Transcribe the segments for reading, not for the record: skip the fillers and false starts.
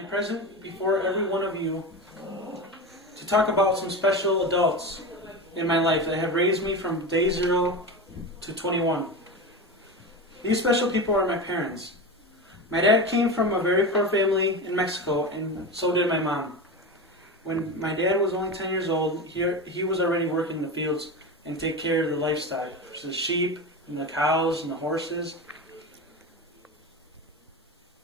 am present before every one of you to talk about some special adults in my life that have raised me from day 0 to 21. These special people are my parents. My dad came from a very poor family in Mexico, and so did my mom. When my dad was only 10 years old, he was already working in the fields and take care of the livestock, the sheep and the cows and the horses.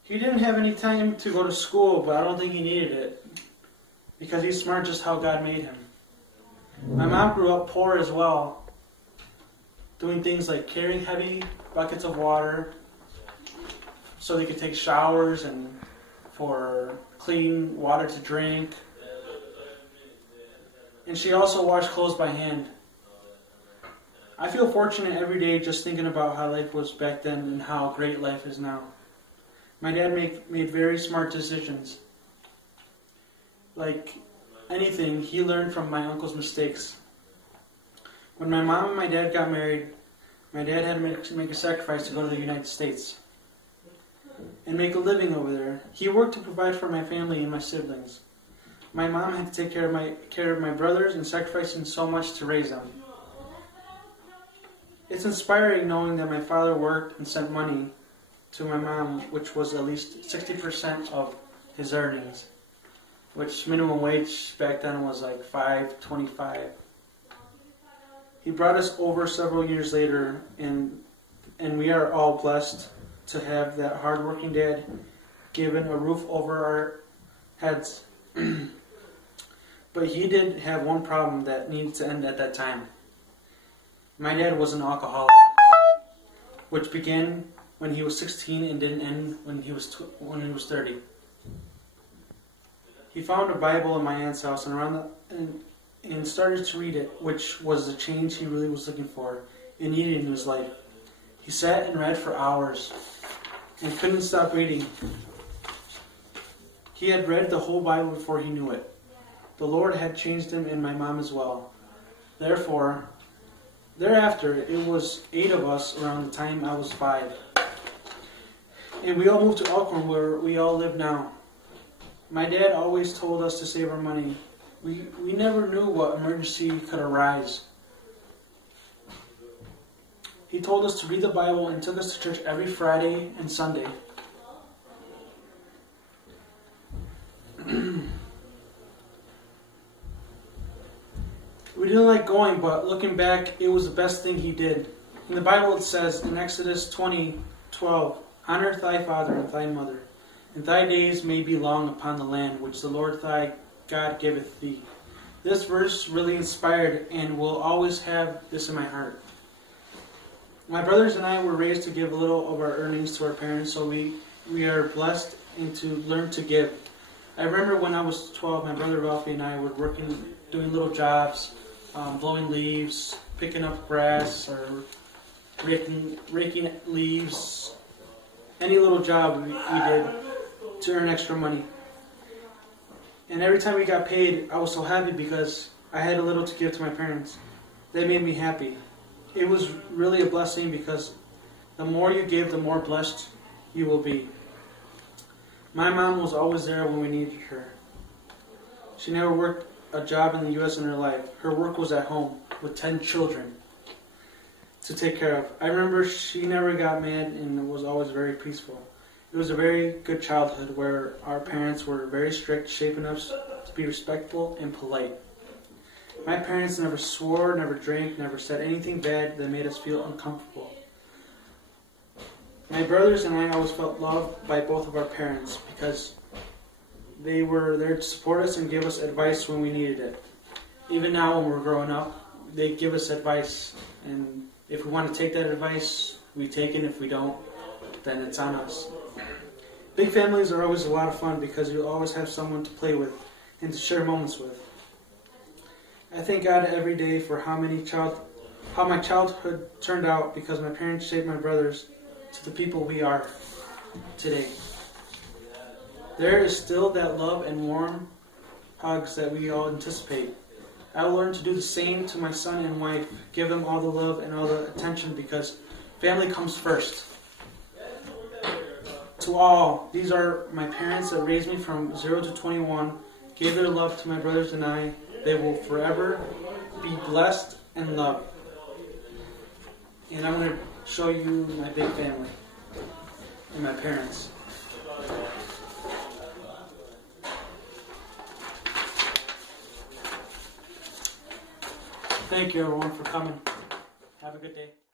He didn't have any time to go to school, but I don't think he needed it, because he's smart just how God made him. My mom grew up poor as well, doing things like carrying heavy buckets of water so they could take showers and for clean water to drink. And she also washed clothes by hand. I feel fortunate every day just thinking about how life was back then and how great life is now. My dad made very smart decisions. Like anything, he learned from my uncle's mistakes. When my mom and my dad got married, my dad had to make a sacrifice to go to the United States and make a living over there. He worked to provide for my family and my siblings. My mom had to take care of my brothers and sacrificing so much to raise them. It's inspiring knowing that my father worked and sent money to my mom, which was at least 60% of his earnings, which minimum wage back then was like $5.25. He brought us over several years later, and we are all blessed to have that hard-working dad given a roof over our heads. But he did have one problem that needed to end at that time. My dad was an alcoholic, which began when he was 16 and didn't end when he was 30. He found a Bible in my aunt's house and started to read it, which was the change he really was looking for and needed in his life. He sat and read for hours and couldn't stop reading. He had read the whole Bible before he knew it. The Lord had changed him and my mom as well. Thereafter, it was 8 of us around the time I was 5. And we all moved to Elkhorn, where we all live now. My dad always told us to save our money. We never knew what emergency could arise. He told us to read the Bible and took us to church every Friday and Sunday. We didn't like going, but looking back, it was the best thing he did. In the Bible it says in Exodus 20:12, "Honor thy father and thy mother, and thy days may be long upon the land which the Lord thy God giveth thee." This verse really inspired and will always have this in my heart. My brothers and I were raised to give a little of our earnings to our parents, so we are blessed and to learn to give. I remember when I was 12, my brother Ralphie and I were working, doing little jobs, blowing leaves, picking up grass, or raking leaves. Any little job we did to earn extra money. And every time we got paid, I was so happy because I had a little to give to my parents. They made me happy. It was really a blessing because the more you give, the more blessed you will be. My mom was always there when we needed her. She never worked a job in the U.S. in her life. Her work was at home with 10 children to take care of. I remember she never got mad and was always very peaceful. It was a very good childhood where our parents were very strict, shaping us to be respectful and polite. My parents never swore, never drank, never said anything bad that made us feel uncomfortable. My brothers and I always felt loved by both of our parents because they were there to support us and give us advice when we needed it. Even now when we're growing up, they give us advice, and if we want to take that advice, we take it. If we don't, then it's on us. Big families are always a lot of fun because you always have someone to play with and to share moments with. I thank God every day for how my childhood turned out because my parents shaped my brothers to the people we are today. There is still that love and warm hugs that we all anticipate. I will learn to do the same to my son and wife, give them all the love and all the attention because family comes first. to all, these are my parents that raised me from 0 to 21, gave their love to my brothers and I. They will forever be blessed and loved. And I'm going to show you my big family and my parents. Thank you, everyone, for coming. Have a good day.